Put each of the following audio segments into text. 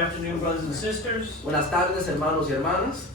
afternoon, brothers and sisters. Buenas tardes, hermanos y hermanas.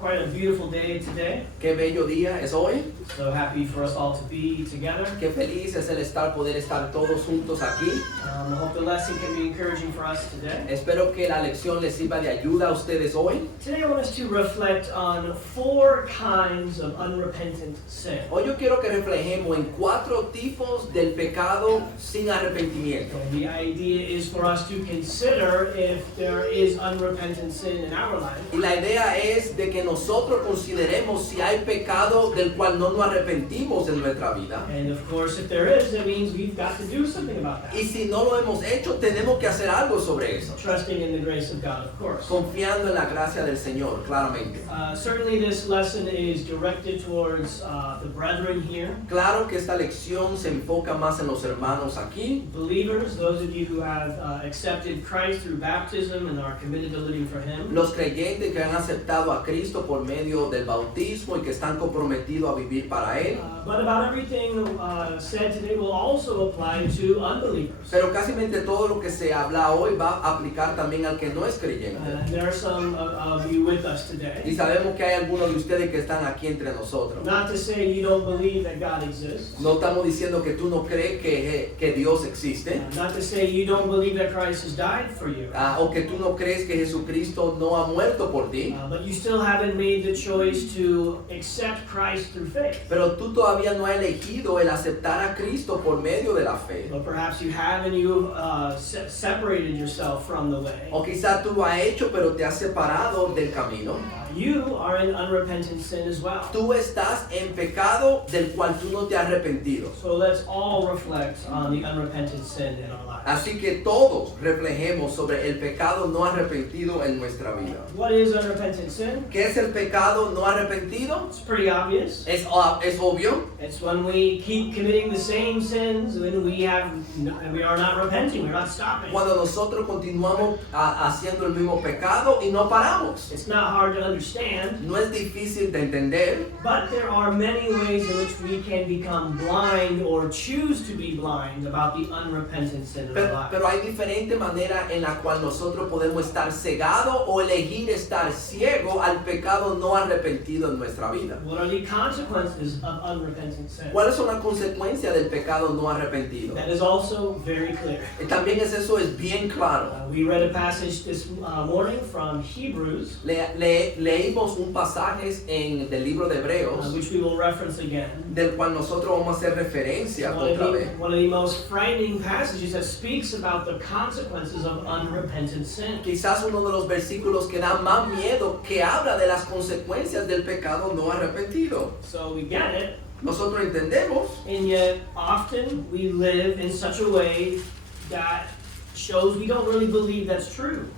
Quite a beautiful day today. Qué bello día es hoy. So happy for us all to be together. Qué feliz es el poder estar todos juntos aquí. I hope the lesson can be encouraging for us today. Espero que la lección les sirva de ayuda a ustedes hoy. Today I want us to reflect on 4 kinds of unrepentant sin. Hoy yo quiero que reflejemos en 4 tipos del pecado sin arrepentimiento. And the idea is for us to consider if there is unrepentant sin in our life. Y la idea es de que nosotros consideremos si hay pecado del cual no nos arrepentimos en nuestra vida. And of course, if there is, that means we've got to do something about that. Y si no lo hemos hecho, tenemos que hacer algo sobre eso. Trusting in the grace of God, of course. Confiando en la gracia del Señor, claramente. Certainly this lesson is directed towards the brethren here. Claro que esta lección se enfoca más en los hermanos aquí. Believers, those of you who have accepted Christ through baptism and are committed to living for Him. Los creyentes que han aceptado a Cristo por medio del bautismo y que están comprometidos a vivir para Él. But about everything said today will also apply to unbelievers. Pero casi todo lo que se habla hoy va a aplicar también al que no es creyente. There are some of you with us today. Y sabemos que hay algunos de ustedes que están aquí entre nosotros. Not to say you don't believe that God exists. No estamos diciendo que tú no crees que Dios existe. Not to say you don't believe that Christ has died for you. O que tú no crees que Jesucristo no ha muerto por ti. But you still haven't made the choice to accept Christ through faith. Pero tú todavía no has elegido el aceptar a Cristo por medio de la fe. But perhaps you have and you've separated yourself from the way. O quizás tú lo has hecho pero te has separado del camino. You are in unrepentant sin as well. Tú estás en pecado del cual tú no te has arrepentido. So let's all reflect on the unrepentant sin in our lives. Así que todos reflejemos sobre el pecado no arrepentido en nuestra vida. What is unrepentant sin? ¿Qué es el pecado no arrepentido? It's pretty obvious. Es obvio. It's when we keep committing the same sins when we are not repenting, we're not stopping. Cuando nosotros continuamos haciendo el mismo pecado y no paramos. It's not hard to understand. No es difícil de entender. But there are many ways in which we can become blind or choose to be blind about the unrepentant sin of our lives. Pero hay diferentes maneras en la cual nosotros podemos estar cegados o elegir estar ciego al pecado no arrepentido en nuestra vida. What are the consequences of unrepentant sin? ¿Cuáles son las consecuencias del pecado no arrepentido? That is also very clear. También eso es bien claro. We read a passage this morning from Hebrews, Leímos un pasaje del libro de Hebreos, which we will reference again. del cual nosotros vamos a hacer referencia otra vez. One of the most frightening passages that speaks about the consequences of unrepentant sin. Quizás uno de los versículos que da más miedo, que habla de las consecuencias del pecado no arrepentido. So we get it, Nosotros entendemos, and yet often we live in such a way that shows we don't really believe that's true.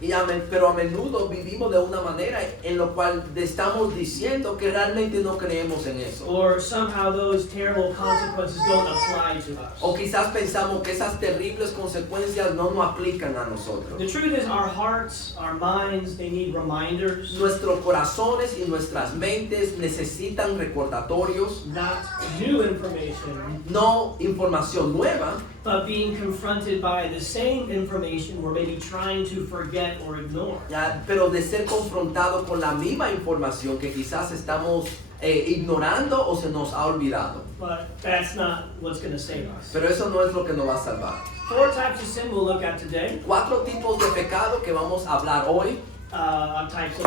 pero a menudo vivimos de una manera en la cual estamos diciendo que realmente no creemos en eso. Or somehow those terrible consequences don't apply to us. O quizás pensamos que esas terribles consecuencias no nos aplican a nosotros. The truth is our hearts, our minds, they need reminders. Nuestros corazones y nuestras mentes necesitan recordatorios, Not new information, no información nueva, but being confronted by the same information we're maybe trying to forget or ignore. pero de ser confrontado con la misma información que quizás estamos ignorando o se nos ha olvidado. But that's not what's going to save us. Pero eso no es lo que nos va a salvar. 4 types of sin we'll look at today. 4 tipos de pecado que vamos a hablar hoy. Types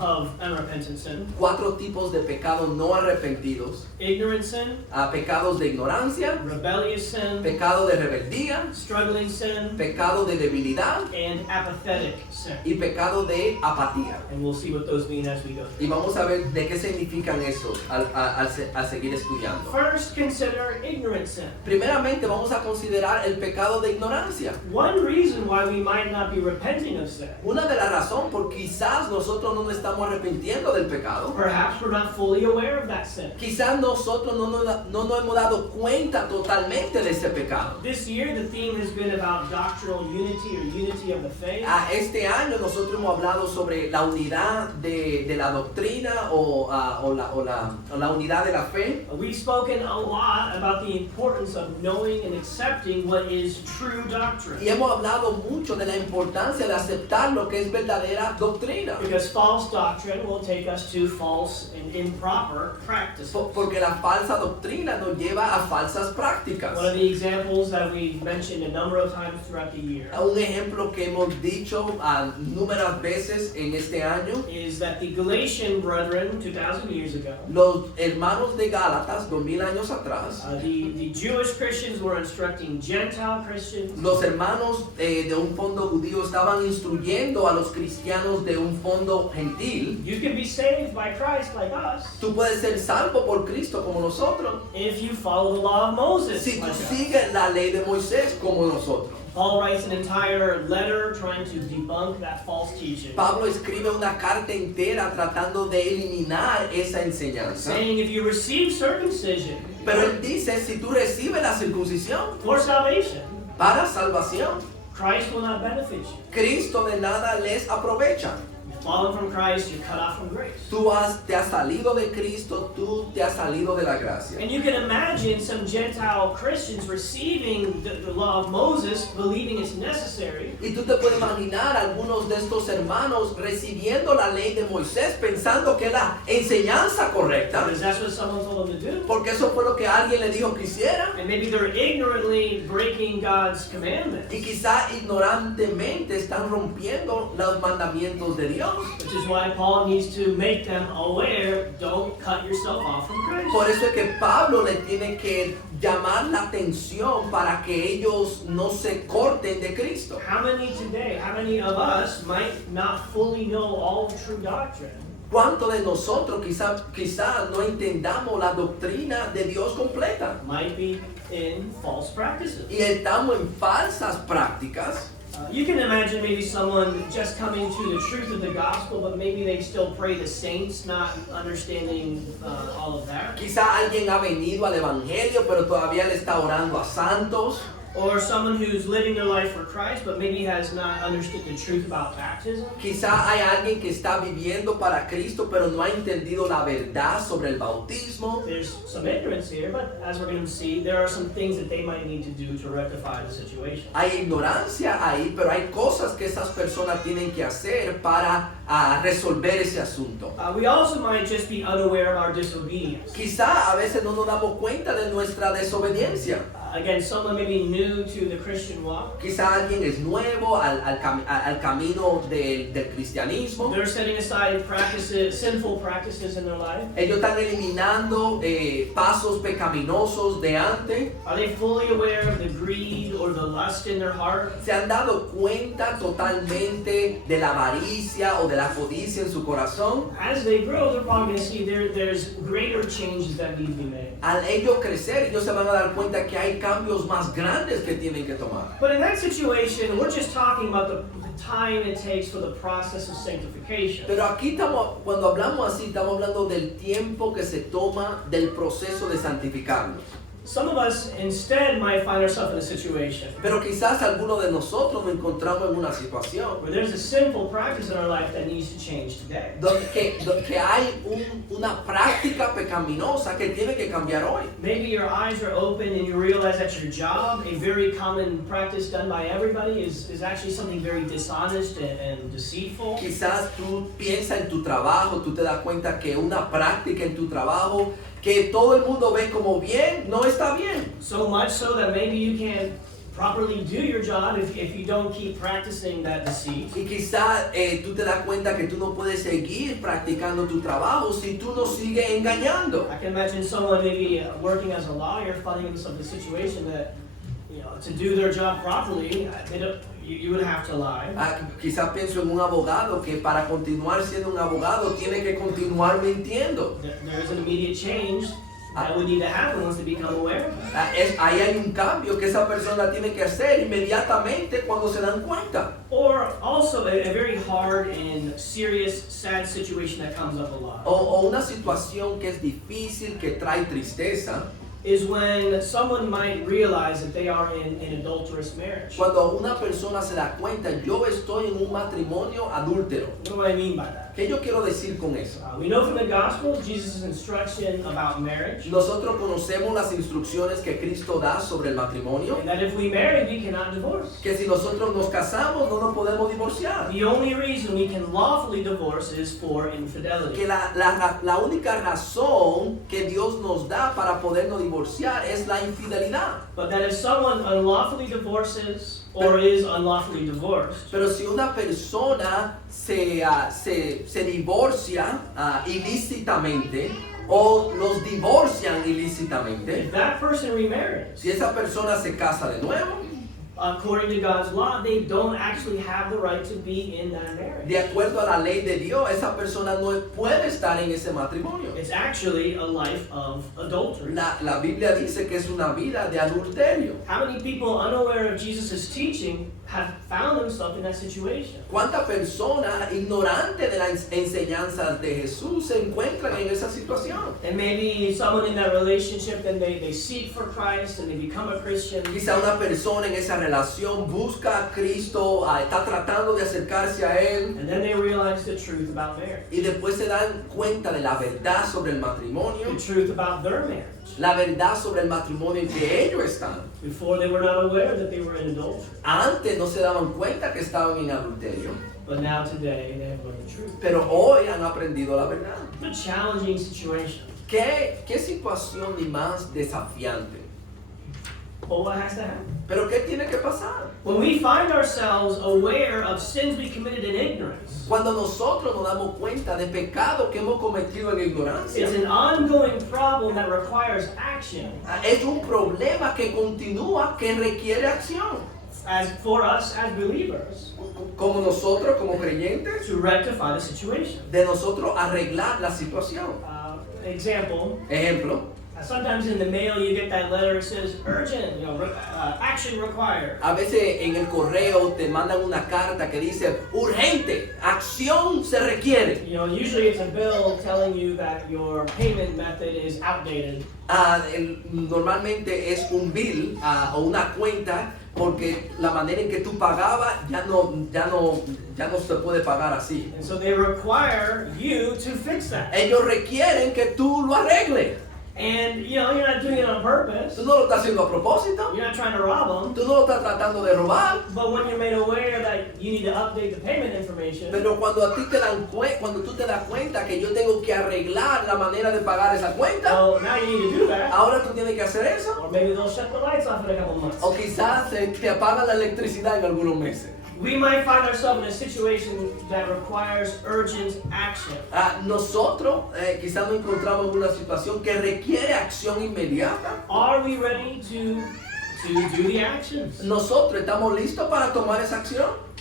of unrepentant sin. 4 tipos de pecados no arrepentidos. Ignorant sin, Pecados de ignorancia, rebellious sin, pecado de rebeldía, struggling sin, pecado de debilidad and apathetic sin. y pecado de apatía. And we'll see what those mean as we go through. Y vamos a ver de qué significan esos al seguir estudiando. First, consider ignorant sin. Primeramente vamos a considerar el pecado de ignorancia. One reason why we might not be repenting of sin Una de las razones razón, porque quizás nosotros no nos estamos arrepintiendo del pecado. Perhaps we're not fully aware of that sin. Quizás nosotros no nos hemos dado cuenta totalmente de ese pecado. This year, the theme has been about doctrinal unity or unity of the faith. Este año nosotros hemos hablado sobre la unidad de la doctrina o la unidad de la fe. We've spoken a lot about the importance of knowing and accepting what is true doctrine. Y hemos hablado mucho de la importancia de aceptar lo que es verdadera doctrina. Because false doctrine will take us to false and improper practices. Porque la falsa doctrina nos lleva a falsas prácticas. One of the examples that we've mentioned a number of times throughout the year Un ejemplo que hemos dicho números veces en este año, is that the Galatian brethren 2,000 years ago, los hermanos de Gálatas 2000 años atrás, the Jewish Christians were instructing Gentile Christians. los hermanos de un fondo judío estaban instruyendo a los cristianos de un fondo gentil. You can be saved by Christ like us Tú puedes ser salvo por Cristo como nosotros if you follow the law of Moses. si tú like us. sigues la ley de Moisés como nosotros. Paul writes an entire letter trying to debunk that false teaching, Pablo escribe una carta entera tratando de eliminar esa enseñanza. saying if you receive circumcision Pero él dice, si tú recibes la circuncisión for salvation, para salvación, Christ will not benefit you. Cristo de nada les aprovecha. You've fallen from Christ, you're cut off from grace. Te has salido de Cristo, tú te has salido de la gracia. And you can imagine some Gentile Christians receiving the law of Moses, believing it's necessary, Y tú te puedes imaginar algunos de estos hermanos recibiendo la ley de Moisés pensando que es la enseñanza correcta, because that's what someone told them to do. porque eso fue lo que alguien le dijo que hiciera. And maybe they're ignorantly breaking God's commandments, Y quizá ignorantemente están rompiendo los mandamientos de Dios. which is why Paul needs to make them aware, don't cut yourself off from Christ. Por eso es que Pablo le tiene que llamar la atención para que ellos no se corten de Cristo. How many of us might not fully know all the true doctrine? ¿Cuántos de nosotros quizá no entendamos la doctrina de Dios completa? Might be in false practices. Y estamos en falsas prácticas. You can imagine maybe someone just coming to the truth of the gospel, but maybe they still pray the saints, not understanding all of that. Quizá alguien ha venido al Evangelio, pero todavía le está orando a santos. Or someone who's living their life for Christ, but maybe has not understood the truth about baptism. Quizá hay alguien que está viviendo para Cristo, pero no ha entendido la verdad sobre el bautismo. There's some ignorance here, but as we're going to see, there are some things that they might need to do to rectify the situation. Hay ignorancia ahí, pero hay cosas que esas personas tienen que hacer para resolver ese asunto. We also might just be unaware of our disobedience. Quizá a veces no nos damos cuenta de nuestra desobediencia. Again, someone may be new to the Christian walk. Quizá alguien es nuevo al camino del cristianismo. They're setting aside sinful practices in their life. Ellos están eliminando pasos pecaminosos de antes. Are they fully aware of the greed or the lust in their heart? Se han dado cuenta totalmente de la avaricia o de la codicia en su corazón. As they grow, they're probably going to see there's greater changes that need to be made. Al ellos crecer, ellos se van a dar cuenta que hay cambios más grandes que tienen que tomar. But in that situation, we're just talking about the time it takes for the process of sanctification. Pero aquí cuando hablamos así, estamos hablando del tiempo que se toma del proceso de santificarnos. Some of us instead might find ourselves in a situation Pero quizás algunos de nosotros nos encontramos en una situación where there's a sinful practice in our life that needs to change today. donde que hay una práctica pecaminosa que tiene que cambiar hoy. Maybe your eyes are open and you realize that your job, a very common practice done by everybody, is actually something very dishonest and deceitful. Quizás tú piensas en tu trabajo, tú te das cuenta que una práctica en tu trabajo que todo el mundo ve como bien, no está bien. So much so that maybe you can't properly do your job if you don't keep practicing that deceit. Y quizás tú te das cuenta que tú no puedes seguir practicando tu trabajo si tú no sigues engañando. I can imagine someone maybe working as a lawyer finding themselves in a situation that, to do their job properly, you would have to lie. Quizás pienso en un abogado que para continuar siendo un abogado tiene que continuar mintiendo. There's an immediate change that would need to happen once they become aware. Ahí hay un cambio que esa persona tiene que hacer inmediatamente cuando se dan cuenta. Or Or also a very hard and serious, sad situation that comes up a lot o una situación que es difícil, que trae tristeza, is when someone might realize that they are in an adulterous marriage. cuando una persona se da cuenta, yo estoy en un matrimonio adúltero. What do I mean by that? ¿Qué yo quiero decir con eso? We know from the gospel Jesus' instruction about marriage, Nosotros conocemos las instrucciones que Cristo da sobre el matrimonio, and that if we marry, we cannot divorce. que si nosotros nos casamos no nos podemos divorciar. The only reason we can lawfully divorce is for infidelity. Que la única razón que Dios nos da para podernos divorciar es la infidelidad. But that if someone unlawfully divorces or is unlawfully divorced, Pero si una persona se divorcia ilícitamente o los divorcian ilícitamente, if that person remarries, si esa persona se casa de nuevo, according to God's law, they don't actually have the right to be in that marriage. de acuerdo a la ley de Dios, esa persona no puede estar en ese matrimonio. It's actually a life of adultery. La Biblia dice que es una vida de adulterio. How many people unaware of Jesus' teaching have found themselves in that situation? ¿Cuántas personas ignorantes de las enseñanzas de Jesús se encuentran en esa situación? And maybe someone in that relationship, then they seek for Christ and they become a Christian. Quizá una persona en esa relación busca a Cristo, está tratando de acercarse a Él And then they realize the truth about marriage, y después se dan cuenta de la verdad sobre el matrimonio, the truth about their marriage. la verdad sobre el matrimonio en que ellos están. Before they were not aware that they were in adultery, Antes no se daban cuenta que estaban en adulterio, but now today they have learned the truth. pero hoy han aprendido la verdad. It's a challenging situation. ¿Qué situación ni más desafiante? But what has to happen? ¿Pero qué tiene que pasar? When we find ourselves aware of sins we committed in ignorance, Cuando nosotros nos damos cuenta de pecados que hemos cometido en ignorancia, it's an ongoing problem that requires action. es un problema que continúa, que requiere acción. As for us as believers, Como nosotros, como creyentes, to rectify the situation. de nosotros arreglar la situación. Example, Ejemplo, sometimes in the mail you get that letter that says urgent, action required. a veces en el correo te mandan una carta que dice urgente, acción se requiere. Usually it's a bill telling you that your payment method is outdated. Normalmente es un bill o una cuenta porque la manera en que tú pagabas ya no se puede pagar así. And so they require you to fix that. Ellos requieren que tú lo arregles. And you're not doing it on purpose. Tú no lo estás haciendo a propósito. You're not trying to rob them. Tú no lo estás tratando de robar. But when you're made aware that you need to update the payment information, Pero cuando cuando tú te das cuenta que yo tengo que arreglar la manera de pagar esa cuenta, well, now you need to do that. ahora tú tienes que hacer eso. Or maybe they'll shut the lights off in a couple months. O quizás te apaga la electricidad en algunos meses. We might find ourselves in a situation that requires urgent action. Nosotros quizás nos encontramos en una situación que requiere acción inmediata. Are we ready to do the actions? Nosotros estamos listos para tomar esa acción.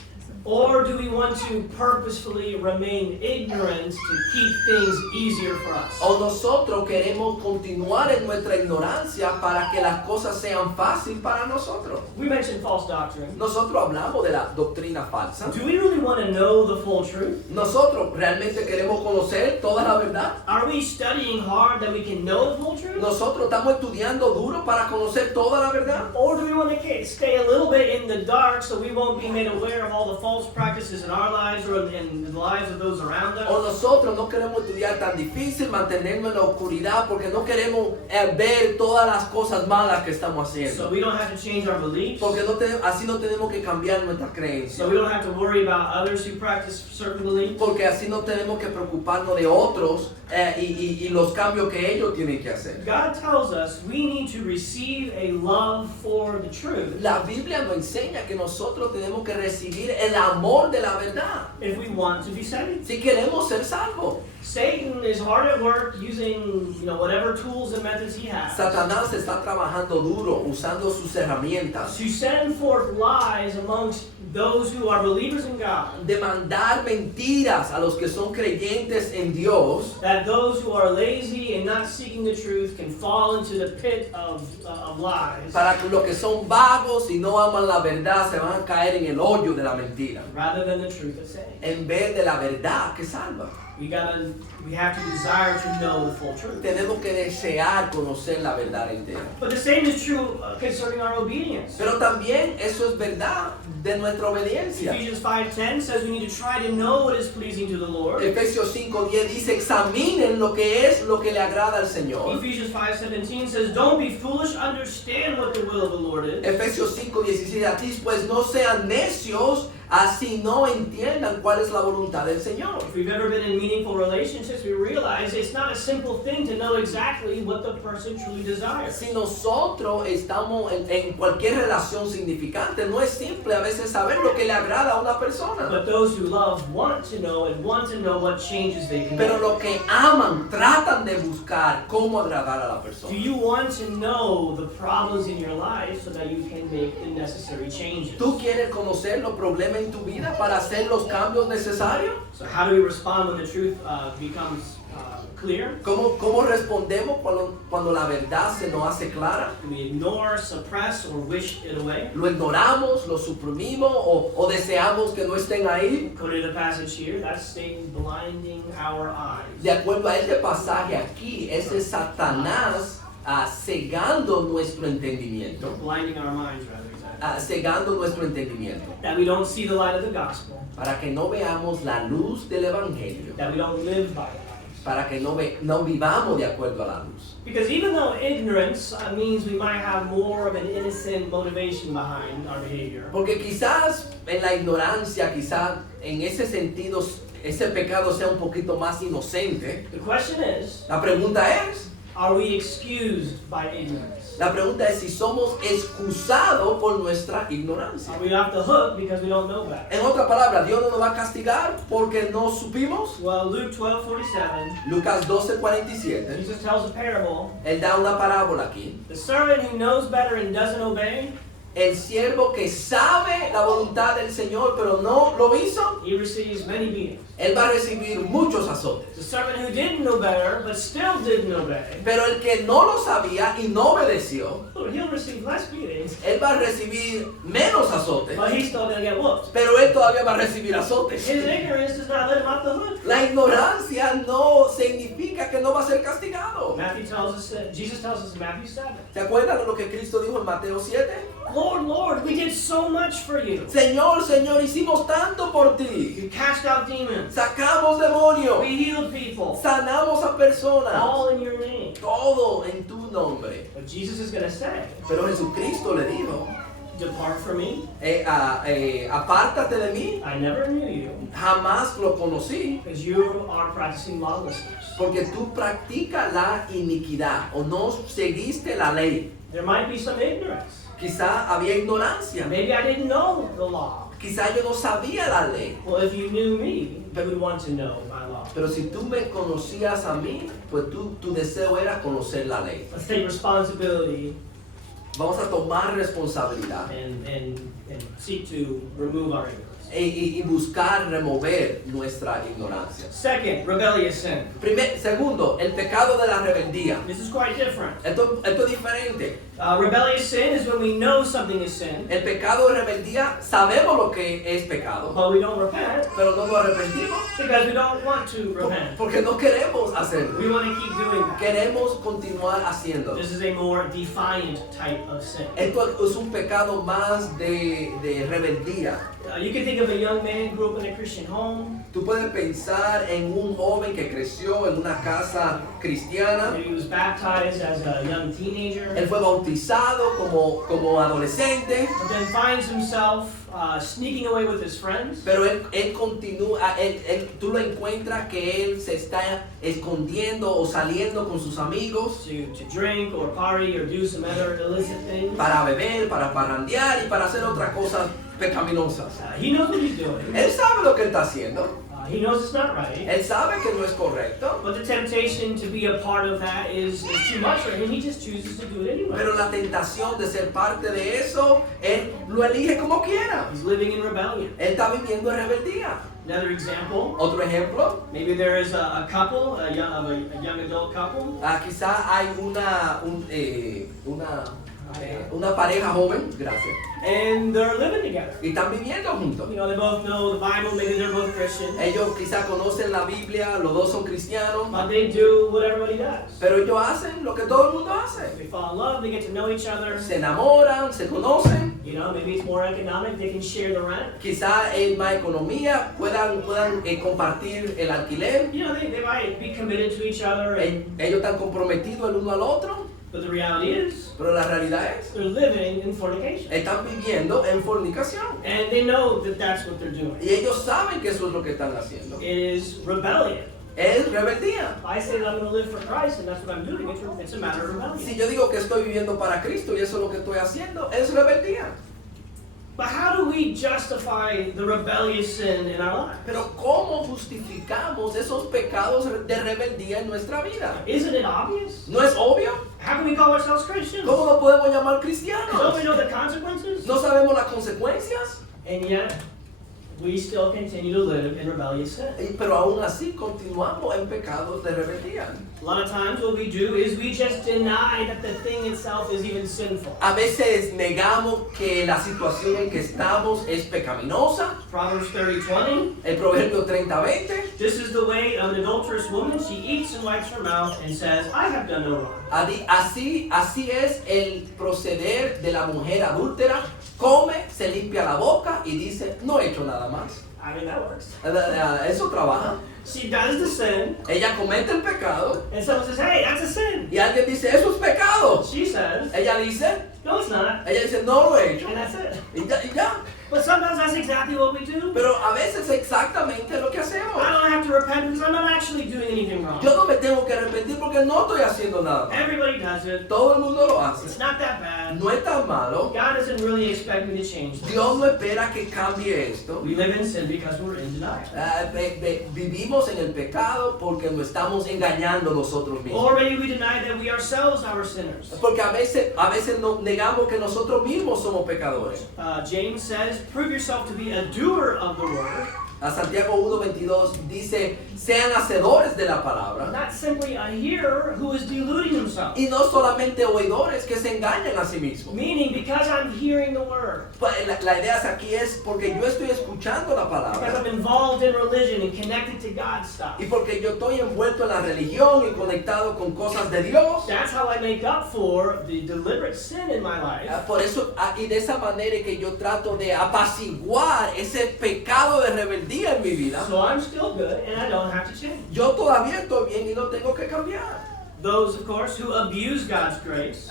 Or do we want to purposefully remain ignorant to keep things easier for us? O nosotros queremos continuar en nuestra ignorancia para que las cosas sean fáciles para nosotros. We mentioned false doctrine. Nosotros hablamos de la doctrina falsa. Do we really want to know the full truth? Nosotros realmente queremos conocer toda la verdad. Are we studying hard that we can know the full truth? Nosotros estamos estudiando duro para conocer toda la verdad. Or do we want to stay a little bit in the dark so we won't be made aware of all the false practices in our lives or in the lives of those around O us? nosotros no queremos estudiar tan difícil, mantenernos en la oscuridad porque no queremos ver todas las cosas malas que estamos So haciendo. we don't have to change our beliefs. Porque así no tenemos que cambiar nuestras So creencias. we don't have to worry about others who practice certain beliefs. Porque así no tenemos que preocuparnos de otros y los cambios que ellos tienen que hacer. God tells us we need to receive a love for the truth La Biblia nos enseña que nosotros tenemos que recibir el amor de la verdad if we want to be saved. si queremos ser salvos. Satan is hard at work using whatever tools and methods he has Satanás está trabajando duro usando sus herramientas to send forth lies amongst those who are believers in God, de mandar mentiras a los que son creyentes en Dios, that those who are lazy and not seeking the truth can fall into the pit of lies, para que los que son vagos y no aman la verdad se van a caer en el hoyo de la mentira, rather than the truth that saves. en vez de la verdad que salva. We have to desire to know the full truth. Tenemos que desear conocer la verdad entera. But the same is true concerning our obedience. Pero también eso es verdad de nuestra obediencia. Ephesians 5:10 says we need to try to know what is pleasing to the Lord. Efesios 5:10 dice, examinen lo que le agrada al Señor. Ephesians 5:17 says, don't be foolish, understand what the will of the Lord is. Efesios 5:16 así pues no sean necios, así no entiendan cuál es la voluntad del Señor. If we've ever been in meaningful relationships, we realize it's not a simple thing to know exactly what the person truly desires. Si nosotros estamos en cualquier relación significante, no es simple a veces saber lo que le agrada a una persona. But those who love want to know and want to know what changes they can Pero make. los que aman tratan de buscar cómo agradar a la Do persona. you want to know the problems in your life so that you can make the necessary changes? ¿Tú quieres conocer los problemas en tu vida para hacer los cambios necesarios? So how do we respond when the truth becomes clear? ¿Cómo respondemos cuando la verdad se nos hace clara? Do we ignore, suppress, or wish it away? ¿Lo ignoramos, lo suprimimos o deseamos que no estén ahí? According to the passage here, that's Satan blinding our eyes. De acuerdo a este pasaje aquí, ese es Satanás cegando nuestro entendimiento. Blinding our minds, rather, exactly. Cegando nuestro entendimiento. That we don't see the light of the gospel. Para que no veamos la luz del Evangelio. That we don't live by the light. Para que no vivamos de acuerdo a la luz. Because even though ignorance means we might have more of an innocent motivation behind our behavior, Porque quizás en la ignorancia, quizás en ese sentido, ese pecado sea un poquito más inocente. the question is, La pregunta es, are we excused by ignorance? La pregunta es si somos excusados por nuestra ignorancia. Are we off the hook because we don't know better? En otras palabras, Dios no nos va a castigar porque no supimos. Well, Luke 12:47, Lucas 12:47, Jesus tells a parable. Él da una parábola aquí. The servant who knows better and doesn't obey, El siervo que sabe la voluntad del Señor pero no lo hizo, he receives many beatings. él va a recibir muchos azotes. The servant who didn't know better but still didn't obey, Pero el que no lo sabía y no obedeció, he'll receive less beatings, él va a recibir menos azotes. but he's still going to get whooped. Pero él todavía va a recibir azotes. His ignorance does not let him off the hook. La ignorancia no significa que no va a ser castigado. Jesus tells us in Matthew 7, ¿Se acuerdan de lo que Cristo dijo en Mateo 7? Lord, Lord, we did so much for you. Señor, Señor, hicimos tanto por ti. We cast out demons. Sacamos demonios. We healed people. Sanamos a personas. All in your name. Todo en tu nombre. But Jesus is going to say, Pero Jesucristo le dijo, depart from me. apártate de mí. I never knew you. Jamás lo conocí. Because you are practicing lawlessness. Porque tú practicas la iniquidad o no seguiste la ley. There might be some ignorance. Quizá había ignorancia. Maybe I didn't know the law. Quizá yo no sabía la ley. Well, if you knew me, you would want to know my law. Pero si tú me conocías a mí, pues tu deseo era conocer la ley. Let's take responsibility Vamos a tomar responsabilidad and seek to remove our ignorance. y buscar remover nuestra ignorancia. Second, rebellious sin. Segundo, el pecado de la rebeldía. This is quite different. Esto es diferente. Rebellious sin is when we know something is sin, El pecado de rebeldía, sabemos lo que es pecado, but we don't repent pero no nos arrepentimos because we don't want to repent. porque no queremos hacerlo. We want to keep doing that. Queremos continuar haciéndolo. This is a more defiant type of sin. Esto es un pecado más de rebeldía. You can think of a young man who grew up in a Christian home. Tú puedes pensar en un joven que creció en una casa cristiana. Maybe he was baptized as a young teenager, Él fue bautizado como adolescente, but then finds himself sneaking away with his friends. pero él continúa, tú lo encuentras que él se está escondiendo o saliendo con sus amigos To drink or party or do some other illicit things. para beber, para parrandear y para hacer otras cosas pecaminosas. He knows what he's doing. Él sabe lo que él está haciendo. He knows it's not right. Él sabe que no es correcto, But the temptation to be a part of that is too much for him. He just chooses to do it anyway. pero la tentación de ser parte de eso, él lo elige como quiera. He's living in rebellion. Él está viviendo en rebeldía. Another example, Otro ejemplo, maybe there is a couple, a young adult couple. quizá hay una pareja joven, gracias, And they're living together. y están viviendo juntos. You know, they both know the Bible, maybe they're both Christians. Ellos quizá conocen la Biblia, los dos son cristianos, But they do what everybody does. pero ellos hacen lo que todo el mundo hace. They fall in love, they get to know each other. Se enamoran, se conocen, You know, maybe it's more economic, they can share the rent. quizá hay más economía, puedan compartir el alquiler. You know, they might be committed to each other. Ellos están comprometidos el uno al otro, But the reality is, pero la realidad es, they're living in fornication. están viviendo en fornicación. And they know that that's what they're doing. Y ellos saben que eso es lo que están haciendo. It is rebellion. Es rebeldía. If I say that I'm going to live for Christ and that's what I'm doing, it's a matter of rebellion. Si yo digo que estoy viviendo para Cristo y eso es lo que estoy haciendo, es rebeldía. But how do we justify the rebellious sin in our lives? Pero ¿cómo justificamos esos pecados de rebeldía en nuestra vida? Isn't it obvious? ¿No es obvio? How can we call ourselves Christians? ¿Cómo nos podemos llamar Don't cristianos? we know the consequences? ¿No sabemos las consecuencias? And yet, we still continue to live in rebellious sin. Pero aún así continuamos en pecados de rebeldía. A lot of times what we do is we just deny that the thing itself is even sinful. A veces negamos que la situación en que estamos es pecaminosa. Proverbs 30:20. El Proverbio 30:20. This is the way of an adulterous woman. She eats and wipes her mouth and says, I have done no wrong. Así es el proceder de la mujer adúltera. Come, se limpia la boca y dice, no he hecho nada más. I mean, that works. Eso trabaja. She does the sin, Ella comete el pecado and someone says, hey, that's a sin. y alguien dice, eso es pecado. She says, Ella dice, no, it's not. no lo he hecho. And that's it. Y ya. But sometimes that's exactly what we do. Pero a veces exactamente lo que hacemos. I don't have to repent because I'm not actually doing anything wrong. Yo no me tengo que arrepentir porque no estoy haciendo nada. Everybody does it. Todo el mundo lo It's hace. not that bad. No es tan malo. God doesn't really expect me to change this. Dios no espera que cambie esto. We live in sin because we're in denial. Vivimos en el pecado porque nos estamos engañando nosotros mismos. Or maybe we deny that we ourselves are sinners. Porque a veces negamos que nosotros mismos somos pecadores. James says, prove yourself to be a doer of the word, A Santiago 1:22 dice, sean hacedores de la palabra. not simply a hearer who is deluding himself. Y no solamente oidores que se engañan a sí mismos. Meaning, because I'm hearing the word, Pues la idea aquí es porque yo estoy escuchando la because palabra. I'm involved in religion and connected to God's stuff. Y porque yo estoy envuelto en la religión y conectado con cosas de Dios. That's how I make up for the deliberate sin in my life. Por eso, y de esa manera que yo trato de apaciguar ese pecado de rebeldía en mi vida. So I'm still good and I don't have to change. Yo todavía estoy bien y no tengo que cambiar. Those, of course, who abuse God's grace,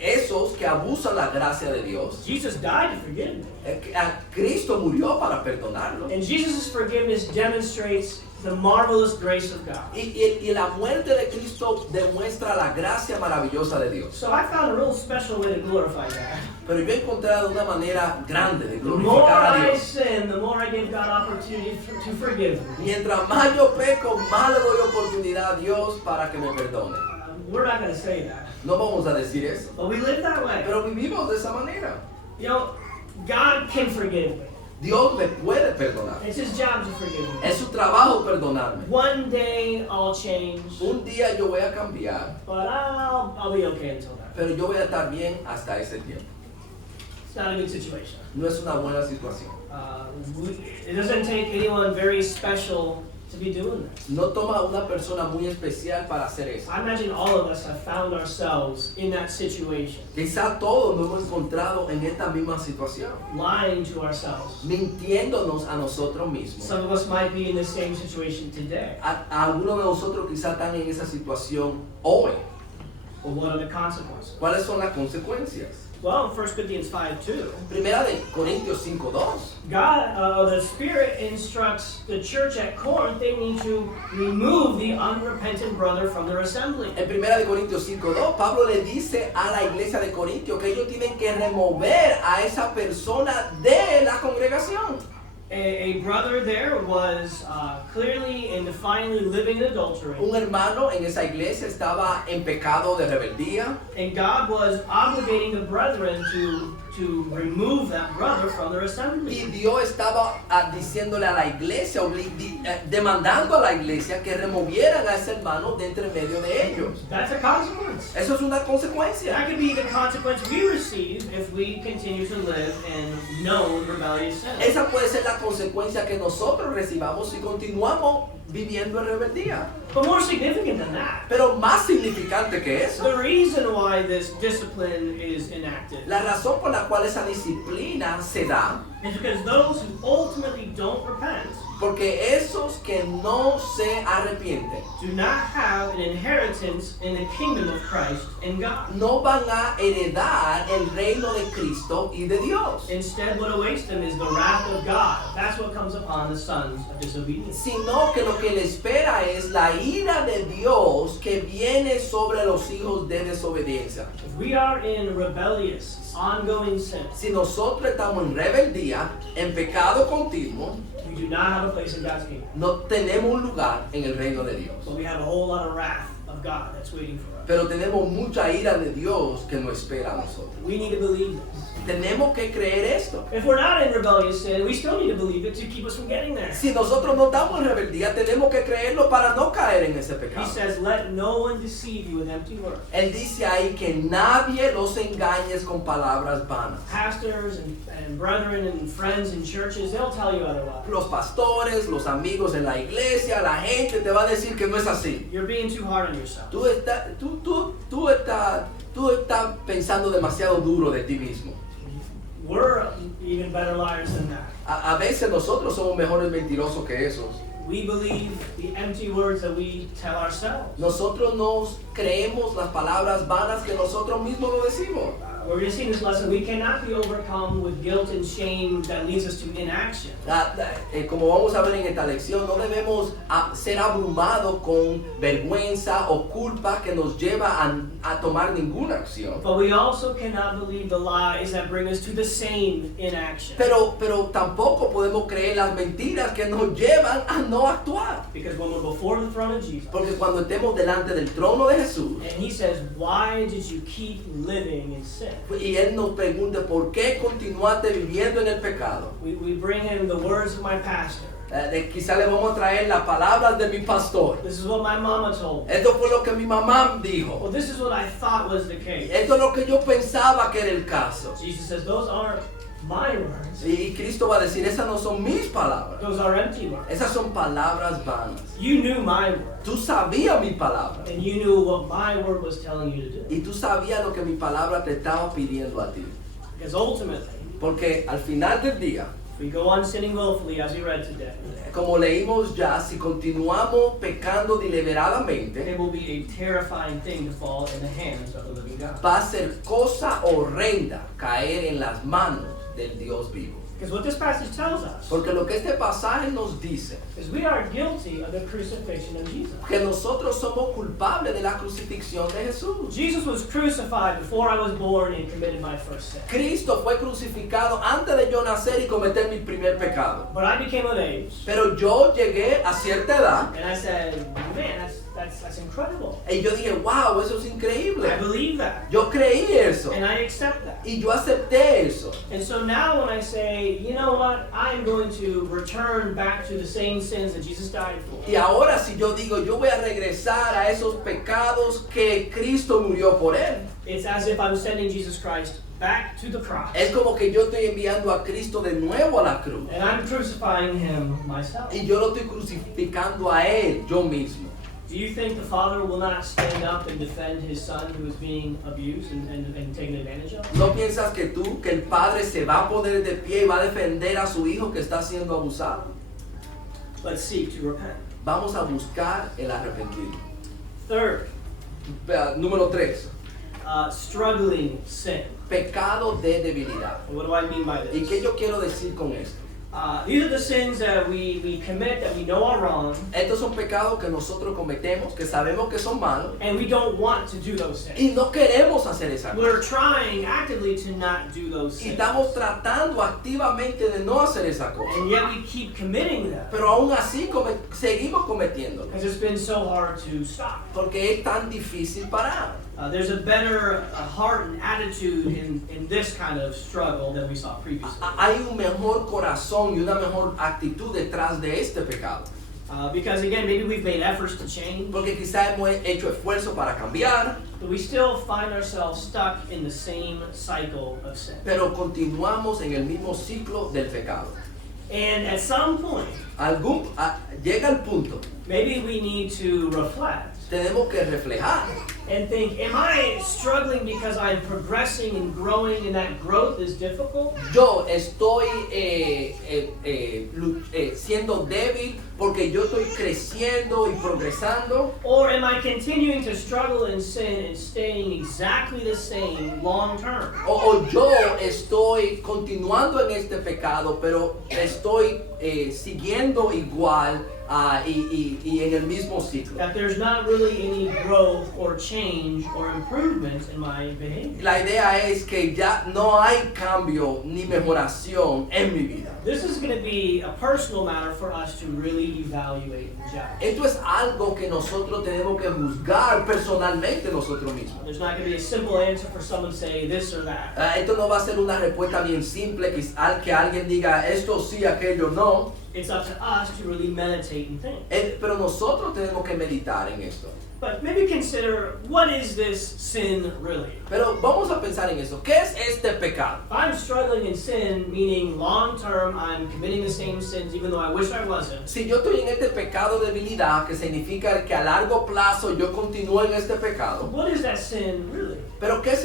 Esos que abusan la gracia de Dios. Jesus died to forgive me. Cristo murió para perdonarlo. And Jesus' forgiveness demonstrates the marvelous grace of God. Y la muerte de Cristo demuestra la gracia maravillosa de Dios. So I found a real special way to glorify God. Pero yo he encontrado una manera grande de The more glorificar a I Dios. sin, the more I give God opportunity to forgive me. Mientras más yo peco, más le doy oportunidad a Dios para que me perdone. We're not going to say that, No vamos a decir eso. but we live that way. Pero vivimos de esa manera. You know, God can forgive me. Dios me puede perdonar. It's His job to forgive me. Es su trabajo perdonarme. One day I'll change, Un día yo voy a cambiar, but I'll be okay until then. pero yo voy a estar bien hasta ese tiempo. It's not a good situation. No es una buena situación. It doesn't take anyone very special to be doing this. No toma una persona muy especial para hacer eso. I imagine all of us have found ourselves in that situation, Quizá todos nos hemos encontrado en esta misma situación, lying to ourselves. mintiéndonos a nosotros mismos. Some of us might be in the same situation today. Algunos de nosotros quizá están en esa situación hoy. But what are the consequences? ¿Cuáles son las consecuencias? Well, in 1 Corinthians 5:2, Primera de Corintios 5:2. God, the Spirit instructs the church at Corinth they need to remove the unrepentant brother from their assembly. En Primera de Corintios 5:2, Pablo le dice a la iglesia de Corintio que ellos tienen que remover a esa persona de la congregación. A brother there was clearly and defiantly living in adultery, Un hermano en esa iglesia estaba en pecado de rebeldía and God was obligating the brethren to remove that brother from their y assembly. Dios estaba diciéndole a la iglesia, demandando a la iglesia que removieran a ese hermano de entre medio de ellos. That's a consequence. Eso es una consecuencia. That could be the consequence we receive if we continue to live in known rebellious sin. Esa puede ser la consecuencia que nosotros recibamos si continuamos viviendo en rebeldía. But more significant than that, Pero más significante que eso, the reason why this discipline is enacted la razón por la cual esa disciplina se da, is because those who ultimately don't repent porque esos que no se arrepienten do not have an inheritance in the kingdom of Christ and God. no van a heredar el reino de Cristo y de Dios, Instead, what awaits them is the wrath of God. That's what comes upon the sons of disobedience. sino que lo que le espera es la ira de Dios que viene sobre los hijos de desobediencia. If we are in rebellious, ongoing sin, Si nosotros estamos en rebeldía, en pecado continuo, we do not have a place in God's kingdom. no tenemos un lugar en el reino de Dios. But we have a whole lot of wrath of God that's waiting for us. Pero tenemos mucha ira de Dios que nos espera a nosotros. We need to believe this. Tenemos que creer esto. If we're not in rebellious sin, we still need to believe it to keep us from getting there. Si nosotros no estamos en rebeldía, tenemos que creerlo para no caer en ese He pecado. says, let no one deceive you with empty words. Él dice ahí que nadie los engañes con palabras vanas. Pastors and brethren and friends in churches, they'll tell you otherwise. Los pastores, los amigos en la iglesia, la gente te va a decir que no es así. You're being too hard on yourself. Tú estás pensando demasiado duro de ti mismo. We're even better liars than that. A veces nosotros somos mejores mentirosos que esos. We believe the empty words that we tell ourselves. Nosotros nos creemos las palabras vanas que nosotros mismos nos decimos. We're going to see in this lesson, we cannot be overcome with guilt and shame that leads us to inaction. Como vamos a ver en esta lección, no debemos ser abrumados con vergüenza o culpa que nos lleva a tomar ninguna acción. But we also cannot believe the lies that bring us to the same inaction. Pero tampoco podemos creer las mentiras que nos llevan a no actuar. Because when we're before the throne of Jesus, Porque cuando estemos delante del trono de Jesús and he says, why did you keep living in sin? y Él nos pregunte por qué continuaste viviendo en el pecado, We bring him the words of my pastor. quizá le vamos a traer las palabras de mi pastor. This is what my mama told me. Esto fue lo que mi mamá dijo. Well, this is what I thought was the case. Esto es lo que yo pensaba que era el caso. Jesus says, those aren't my words. Y Cristo va a decir, esas no son mis palabras. Those are empty words. Esas son palabras vanas. You knew my word. Tú sabías mi palabra. And you knew what my word was telling you to do. Y tú sabías lo que mi palabra te estaba pidiendo a ti. Because ultimately, Porque al final del día, if we go on sinning willfully, as we read today, como leímos ya, si continuamos pecando deliberadamente, it will be a terrifying thing to fall in the hands of the living God. va a ser cosa horrenda caer en las manos del Dios vivo. Because what this passage tells us Porque lo que este pasaje nos dice, is we are guilty of the crucifixion of Jesus. que nosotros somos culpables de la crucifixión de Jesús. Jesus was crucified before I was born and committed my first sin. Cristo fue crucificado antes de yo nacer y cometer mi primer pecado. But I became of age, Pero yo llegué a cierta edad and I said, man, that's incredible. y yo dije, wow, eso es I increíble. believe that, Yo creí eso and I accept that. y yo acepté eso. And so now when I say, you know what, I'm going to return back to the same sins that Jesus died for. Y ahora si yo digo, yo voy a regresar a esos pecados que Cristo murió por él. It's as if I'm sending Jesus Christ back to the cross. Es como que yo estoy enviando a Cristo de nuevo a la cruz. And I'm crucifying him myself. Y yo lo estoy crucificando a él, yo mismo. Do you think the father will not stand up and defend his son who is being abused and taken advantage of? ¿No piensas que el padre se va a poner de pie y va a defender a su hijo que está siendo abusado? Let's seek to repent. Vamos a buscar el arrepentido. Third, Número 3. struggling sin. Pecado de debilidad. And what do I mean by ¿Y this? qué yo quiero decir con esto? These are the sins that we commit that we know are wrong, Estos son pecados que nosotros cometemos, que sabemos que son malos, and we don't want to do those sins. y no queremos hacer esa cosa. We're trying actively to not do those Y sins. estamos tratando activamente de no hacer esa cosa. And yet we keep committing them Pero aún así seguimos cometiéndolo. because it's been so hard to stop. Porque es tan difícil parar. There's a better heart and attitude in this kind of struggle than we saw previously. Hay un mejor corazón y una mejor actitud detrás de este pecado. Because again, maybe we've made efforts to change, Porque quizás hemos hecho esfuerzo para cambiar, but we still find ourselves stuck in the same cycle of sin. pero continuamos en el mismo ciclo del pecado. And at some point, Llega el punto, maybe we need to reflect tenemos que reflejar. and think, am I struggling because I'm progressing and growing and that growth is difficult? Yo estoy siendo débil porque yo estoy creciendo y progresando. Or am I continuing to struggle in sin and staying exactly the same long term? O yo estoy continuando en este pecado, pero estoy siguiendo igual y en el mismo ciclo. That there's not really any growth or change or improvement in my behavior. La idea es que ya no hay cambio ni mejoración en mi vida. This is going to be a personal matter for us to really evaluate and judge. Esto es algo que nosotros tenemos que juzgar personalmente nosotros mismos. There's not going to be a simple answer for someone to say this or that. Esto no va a ser una respuesta bien simple que alguien diga esto sí, aquello no. It's up to us to really meditate and think. Pero nosotros tenemos que meditar en esto. But maybe consider, what is this sin really? Pero vamos a pensar en eso. ¿Qué es este pecado? If I'm struggling in sin, meaning long term I'm committing the same sins even though I wish I wasn't, Si yo estoy en este pecado de debilidad, que significa que a largo plazo yo continúo en este pecado. what is that sin really? Pero ¿qué es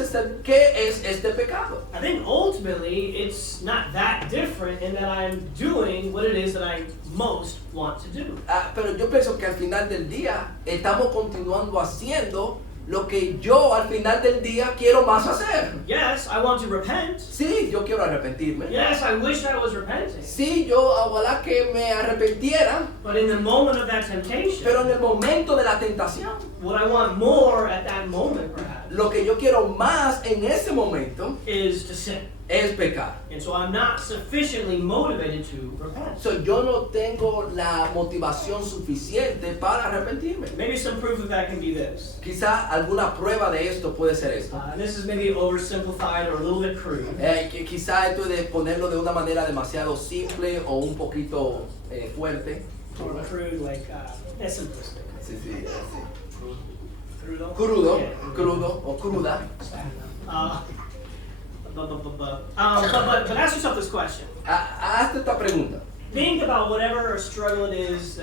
este pecado? I think ultimately it's not that different in that I'm doing what it is that I most want to do. Pero yo pienso que al final del día estamos continuando haciendo lo que yo al final del día quiero más hacer. Yes, I want to repent. Sí, yo quiero arrepentirme. Yes, I wish I was repenting. Sí, yo ojalá que me arrepentiera, But in the moment of that temptation, pero en el momento de la tentación, what I want more at that moment perhaps lo que yo quiero más en ese momento is to sin. es pecar. And so I'm not sufficiently motivated to repent. So, yo no tengo la motivación suficiente para arrepentirme. Maybe some proof of that can be this. Quizá alguna prueba de esto puede ser esto. This is maybe oversimplified or a little bit crude. Quizá esto de ponerlo de una manera demasiado simple o un poquito fuerte. Or crude, like, that's simplistic. Sí, sí, sí. Crudo? Crudo, Yeah. crudo o cruda. But ask yourself this question. Hazte esta pregunta. Think about whatever struggle it is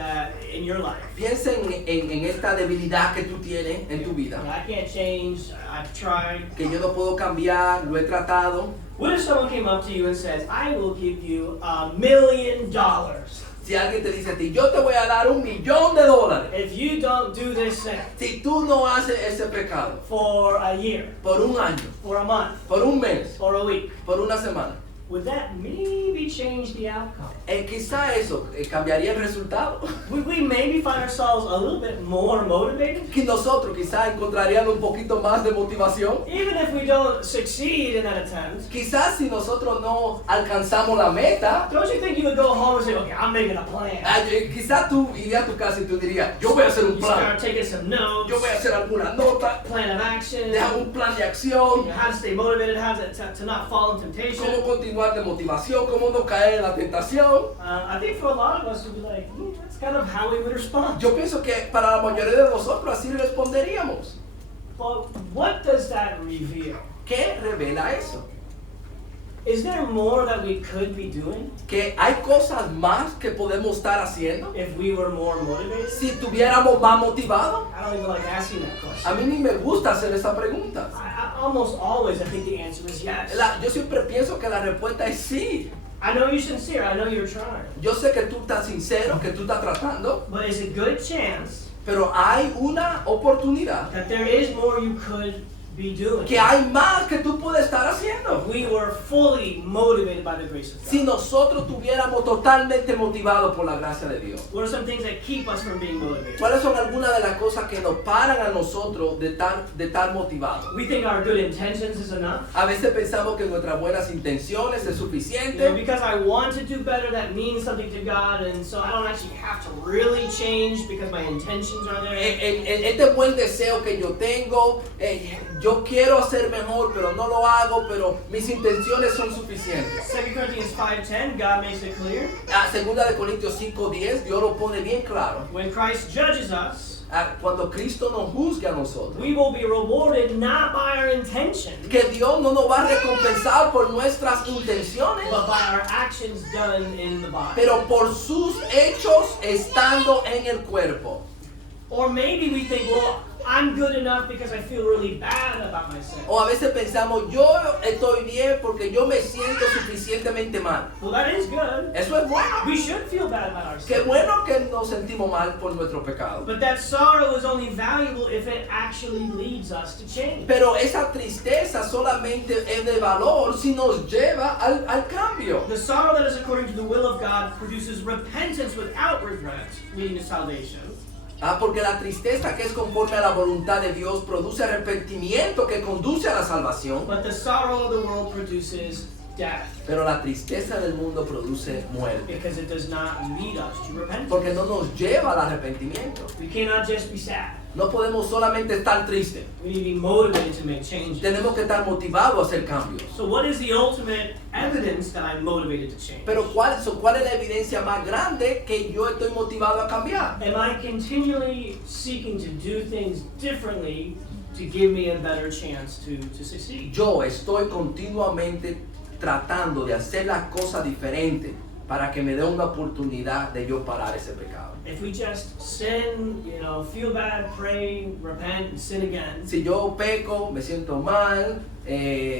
in your life. Piensa en esta debilidad que tú tienes en tu vida. I can't change, I've tried. Que yo no puedo cambiar, lo he tratado. What if someone came up to you and says, I will give you $1 million Si alguien te dice a ti, yo te voy a dar $1 millón if you don't do this sin si tú no haces ese pecado for a year, por un año, for a month, por un mes, or a week. por una semana. Would that maybe change the outcome? Quizá eso cambiaría el resultado. Would we maybe find ourselves a little bit more motivated? Que nosotros quizá encontraríamos un poquito más de motivación. Even if we don't succeed in that attempt, Quizás si nosotros no alcanzamos la meta, don't you think you would go home and say, okay, I'm making a plan? quizás tú irías a tu casa y tú dirías, yo voy a hacer un You plan. start taking some notes, Yo voy a hacer alguna nota, plan of action, dejar un plan de acción, how to stay motivated, how to not fall in temptation. cómo continuar de motivación, cómo no caer en la tentación. I think for a lot of us, we'd be like, that's kind of how we would respond. Yo pienso que para la mayoría de nosotros así responderíamos. But what does that reveal? ¿Qué revela eso? Is there more that we could be doing Que hay cosas más que podemos estar haciendo if we were more motivated? si tuviéramos más motivados. I don't even like asking that A question. mí ni me gusta hacer esa pregunta. Almost always, I think the answer is yes. Yo siempre pienso que la respuesta es sí. I know you're sincere. I know you're trying. Yo sé que tú estás sincero, que tú estás tratando, But is a good chance pero hay una oportunidad that there is more you could be doing. que hay más que tú puedes estar haciendo. We were fully motivated by the grace of God. Si nosotros tuviéramos totalmente motivados por la gracia de Dios. What are some things that keep us from being motivated? ¿Cuáles son algunas de las cosas que nos paran a nosotros de estar motivados? We think our good intentions is enough. A veces pensamos que nuestras buenas intenciones es suficiente. Because I want to do better, that means something to God, and so I don't actually have to really change because my intentions are there. Este buen deseo que yo tengo, yo quiero hacer mejor, pero no lo hago, pero mis intenciones son suficientes. 2 Corinthians 5:10, God makes it clear. Segunda de Corintios 5:10, Dios lo pone bien claro. When Christ judges us, Cuando Cristo nos juzgue a nosotros, we will be rewarded not by our intentions, que Dios no nos va a recompensar por nuestras intenciones, but by our actions done in the body. pero por sus hechos estando en el cuerpo. Or maybe we think, well, I'm good enough because I feel really bad about myself. O a veces pensamos, yo estoy bien porque yo me siento suficientemente mal. Well, that is good. Eso es bueno. We should feel bad about ourselves. Qué bueno que nos sentimos mal por nuestro pecado. But that sorrow is only valuable if it actually leads us to change. Pero esa tristeza solamente es de valor si nos lleva al cambio. The sorrow that is according to the will of God produces repentance without regret, leading to salvation. Porque la tristeza que es conforme a la voluntad de Dios produce arrepentimiento que conduce a la salvación. But the sorrow of the world produces death. Pero la tristeza del mundo produce muerte. Because it does not lead us to repentance. Porque no nos lleva al arrepentimiento. We cannot just be sad. No podemos solamente estar tristes. We need to be motivated to make changes. Tenemos que estar motivados a hacer cambios. So what is the ultimate evidence that I'm motivated to change? Pero ¿cuál es la evidencia más grande que yo estoy motivado a cambiar? Am I continually seeking to do things differently to give me a better chance to succeed? Yo estoy continuamente tratando de hacer las cosas diferentes para que me dé una oportunidad de yo parar ese pecado. If we just sin, feel bad, pray, repent, and sin again, Si yo peco, me siento mal,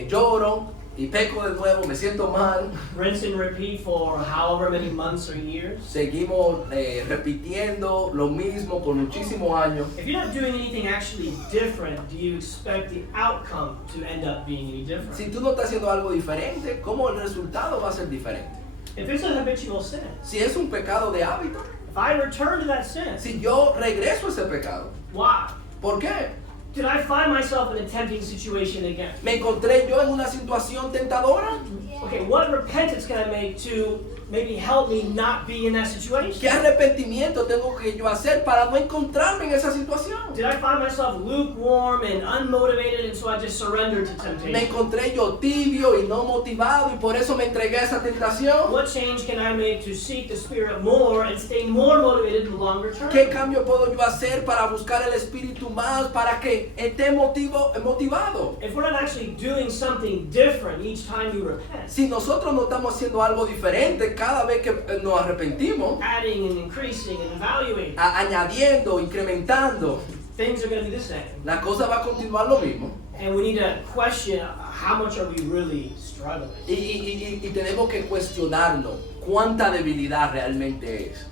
lloro y peco de nuevo, me siento mal, rinse and repeat for however many months or years, seguimos repitiendo lo mismo por muchísimos años. if you're not doing anything actually different, do you expect the outcome to end up being any different? Si tú no estás haciendo algo diferente, ¿cómo el resultado va a ser diferente? If it's a habitual sin, Si es un pecado de hábito, if I return to that sin, si yo regreso a ese pecado, why? ¿por qué? Did I find myself in a tempting situation again? ¿Me encontré yo en una situación tentadora? Okay, what repentance can I make to maybe help me not be in that situation? ¿Qué arrepentimiento tengo que yo hacer para no encontrarme en esa situación? Did I find myself lukewarm and unmotivated and so I just surrendered to Me temptation? encontré yo tibio y no motivado y por eso me entregué a esa tentación. What change can I make to seek the Spirit more and stay more motivated in the longer term? ¿Qué cambio puedo yo hacer para buscar el Espíritu más para que esté motivado? If we're not actually doing something different each time we repent, Si nosotros no estamos haciendo algo diferente cada vez que nos arrepentimos, adding and increasing and evaluating, añadiendo, incrementando, things are going to be the same. la cosa va a continuar lo mismo. And we need to question how much are we really struggling. Y tenemos que cuestionarnos cuánta debilidad realmente es.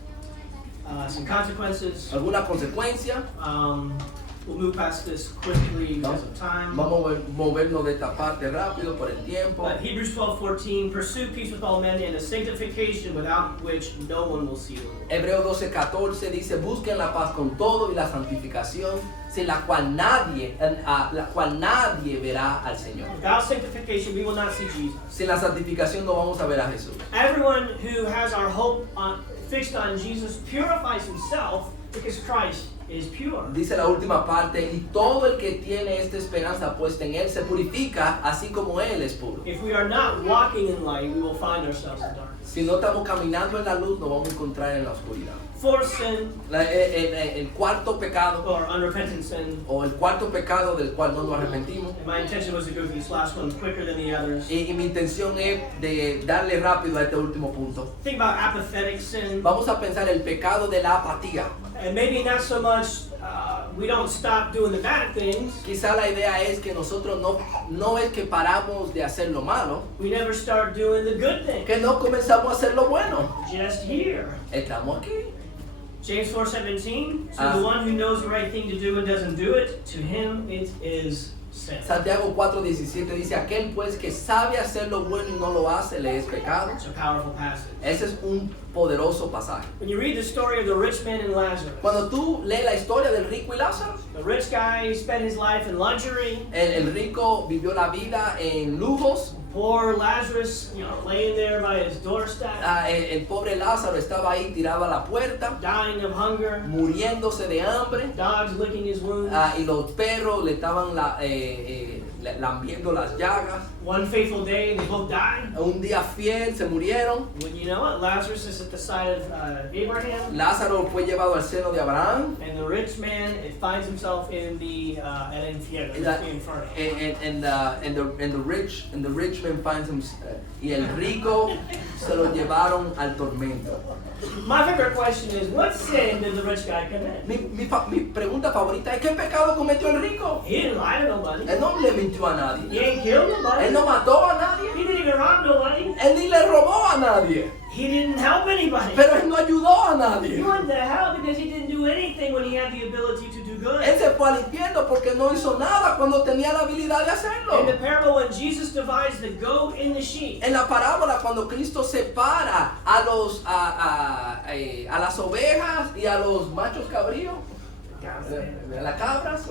Some consequences. ¿Alguna consecuencia? We'll move past this quickly because of time. Vamos a movernos de esta parte rápido por el tiempo. But Hebrews 12:14, pursue peace with all men and a sanctification without which no one will see the Lord. Hebreos 12:14 dice, busquen la paz con todo y la santificación, sin la cual nadie verá al Señor. Without sanctification, we will not see Jesus. Sin la santificación no vamos a ver a Jesús. Everyone who has our hope fixed on Jesus purifies himself because Christ is pure. Dice la última parte, y todo el que tiene esta esperanza puesta en Él se purifica, así como Él es puro. If we are not walking in light, we will find ourselves in darkness. Si no estamos caminando en la luz, nos vamos a encontrar en la oscuridad. Fourth sin, El cuarto pecado, or unrepentant sin, o el cuarto pecado del cual no nos arrepentimos, and my intention was to go through this last one quicker than the others. y mi intención es de darle rápido a este último punto. Think about apathetic sin, Vamos a pensar el pecado de la apatía. and maybe not so much we don't stop doing the bad things, Quizá la idea es que nosotros no es que paramos de hacer lo malo, we never start doing the good things. que no comenzamos a hacer lo bueno. Just here. Estamos aquí. James 4:17, so the one who knows the right thing to do and doesn't do it, to him it is sin. Santiago 4:17 dice, aquel pues que sabe hacer lo bueno y no lo hace, le es pecado. It's a powerful passage. Ese es un poderoso pasaje. When you read the story of the rich man and Lazarus, Cuando tú lees la historia del rico y Lázaro, the rich guy spent his life in luxury. el rico vivió la vida en lujos. Poor Lazarus, laying there by his doorstep, El pobre Lázaro estaba ahí tirado a la puerta, dying of hunger, muriéndose de hambre. dogs licking his wounds. Y los perros le estaban lambiendo las llagas. One fateful day, they both died. Un día fiel se murieron. Well, you know what? Lazarus is at the side of Abraham, Lázaro fue llevado al seno de Abraham. and the rich man finds himself in the el infierno, the inferno. And the rich man finds him, y el rico se lo llevaron al tormento. My favorite question is, what sin did the rich guy commit? Mi pregunta favorita es, ¿qué pecado cometió el rico? He didn't lie to nobody. Él no le mintió a He nadie. ain't killed nobody. Él no mató a nadie. He didn't even rob nobody. Él ni le robó a nadie. He didn't help anybody. Pero él no ayudó a He nadie. went to hell because he didn't do anything when he had the ability to do good. Él se fue al infierno porque no hizo nada cuando tenía la habilidad de hacerlo. In the parable, when Jesus divides the goat and the sheep, En la parábola, cuando Cristo separa a las ovejas y a los machos cabríos, a las cabras,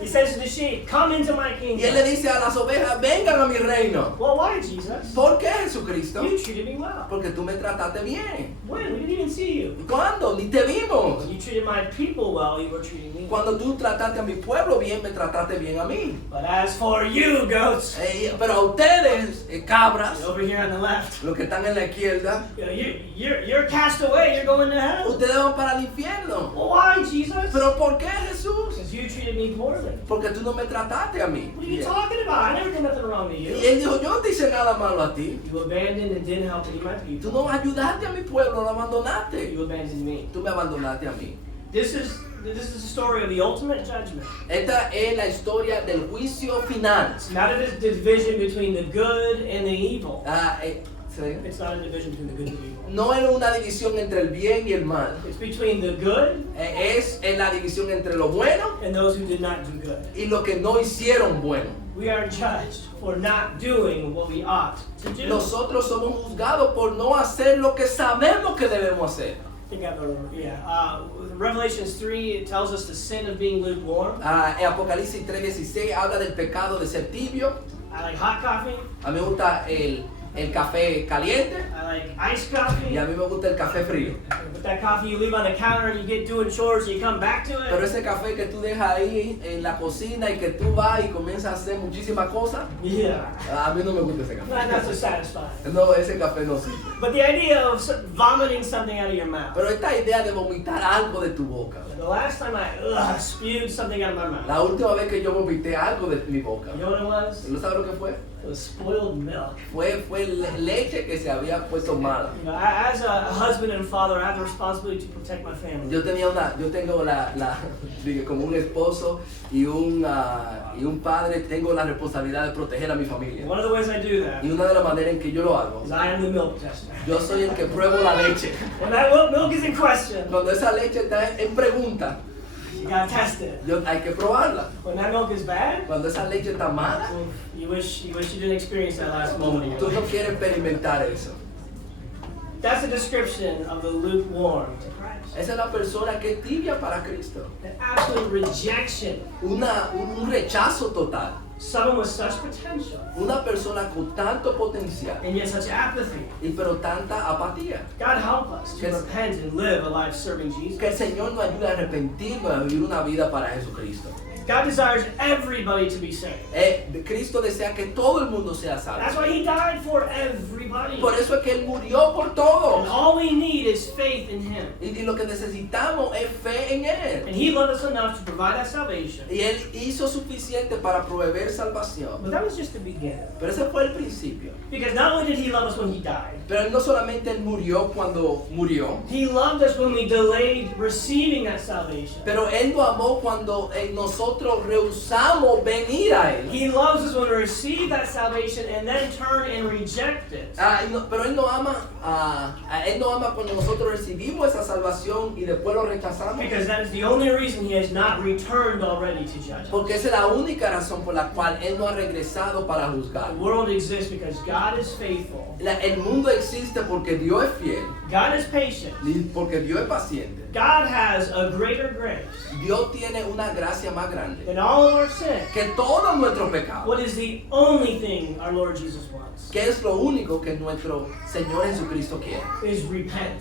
he says to the sheep, "Come into my y él le kingdom." dice a las ovejas, vengan a mi reino. Well, why, Jesus? ¿Por qué, Jesucristo? You treated me well. Porque tú me trataste bien. When? We didn't even see you. ¿Cuándo? Ni te vimos. When you treated my people well, you were treating me. Cuando tú trataste a mi pueblo bien, me trataste bien a mí. But as for you, goats, Pero a ustedes, cabras, over here on the left, los que están en la izquierda, you're cast away. You're going to hell. ustedes van para el infierno. Well, why, Jesus? ¿Pero por qué, Jesús? Because you treated me poorly. Porque tú no me trataste a mí. What are you talking about? I never did nothing wrong to Y you. él dijo, yo no te hice nada malo a ti. You abandoned and didn't help any of my Tú people. no ayudaste a mi pueblo, lo abandonaste. You abandoned me. Tú me abandonaste a mí. This is the story of the ultimate judgment. Esta es la historia del juicio final. It's not a division between the good and the evil. ¿Sí? It's not a division between the good and the evil. No es una división entre el bien y el mal. It's between the good Es la división entre lo bueno and those who did not do good. y lo que no hicieron bueno. We are judged for not doing what we ought to do. Nosotros somos juzgados por no hacer lo que sabemos que debemos hacer. I think I remember. Yeah. Revelations 3, it tells us the sin of being lukewarm. En Apocalipsis 3:16 habla del pecado de ser tibio. I like hot coffee. A mí me gusta el café caliente I like iced coffee. y a mí me gusta el café frío. With that coffee you leave on the counter and you get doing chores and you come back to Pero it. ese café que tú dejas ahí en la cocina y que tú vas y comienzas a hacer muchísimas cosas, Yeah. a mí no me gusta ese café. Not so satisfying. No, ese café no sirve. But the idea of vomiting something out of your mouth. Pero esta idea de vomitar algo de tu boca. The last time I spewed something out of my mouth. La última vez que yo vomité algo de mi boca, You know what it was? ¿no sabes lo que fue? It was spoiled milk. Fue leche que se había puesto mala. You know, as a husband and father, I have the responsibility to protect my family. Yo tengo digo, como un esposo y un padre, tengo la responsabilidad de proteger a mi familia. One of the ways I do that Y una de las maneras en que yo lo hago, is I am the milk tester. yo soy el que pruebo la leche. When that milk is in question, Cuando esa leche está en pregunta, you gotta test it. hay que probarla. When that milk is bad, Cuando esa leche está mala, you wish you didn't experience that last moment of tú your no life. quieres experimentar eso. That's a description of the lukewarm to Christ. Esa es la persona que es tibia para Cristo. An absolute rejection. Un rechazo total. Someone with such potential Una persona con tanto potencial, and yet such apathy. pero tanta apatía. God help us to Yes. repent and live a life serving Jesus. Que el Señor nos ayude a arrepentirnos, a vivir una vida para Jesucristo. God desires everybody to be saved. Cristo desea que todo el mundo sea That's salvo. why He died for everybody. Por eso es que Él murió por And todos. all we need is faith in Him. Y lo que necesitamos es fe en Él. And He loved us enough to provide that salvation. Y Él hizo suficiente para proveer salvación. But that was just the beginning. Pero ese fue el principio. Because not only did He love us when He died, Pero Él no solamente Él murió cuando murió, He loved us when we delayed receiving that salvation. pero Él nos amó cuando nosotros nosotros rehusamos venir a Él. He loves us when we receive that salvation and then turn and reject it. Pero Él no ama, Él no ama cuando nosotros recibimos esa salvación y después lo rechazamos. Because that is the only reason He has not returned already to judge us. Porque esa es la única razón por la cual Él no ha regresado para juzgar. The world exists because God is faithful. El mundo existe porque Dios es fiel, God is patient. porque Dios es paciente. God has a greater grace Dios tiene una gracia más grande than all of our sin. que todos nuestros pecados. What is the only thing our Lord Jesus wants? ¿Qué es lo único que nuestro Señor Jesucristo quiere? Is repent.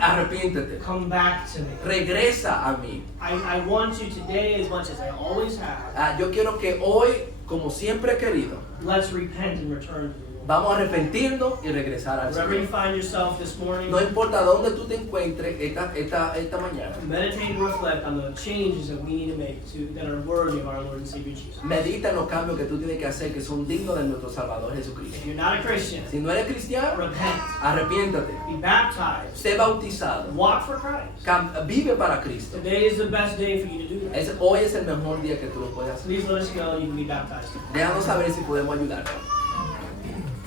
Arrepiéntete, Come back to me. regresa a mí. I want you today as much as I always have. Yo quiero que hoy, como siempre he querido, Let's repent and return to the Lord. vamos a arrepentirnos y regresar al Wherever you Señor. find yourself this morning, No importa dónde tú te encuentres esta mañana, meditate and reflect on the changes that we need to make that are worthy of our Lord and Savior Jesus. medita en los cambios que tú tienes que hacer que son dignos de nuestro Salvador Jesucristo. If you're not a Christian, Si no eres cristiano, repent, arrepiéntate, be baptized, sé bautizado, walk for Christ. vive para Cristo. Today is the best day for you to do that. Hoy es el mejor día que tú lo puedes hacer. Please let us know you can be baptized. Déjanos saber si podemos ayudarte.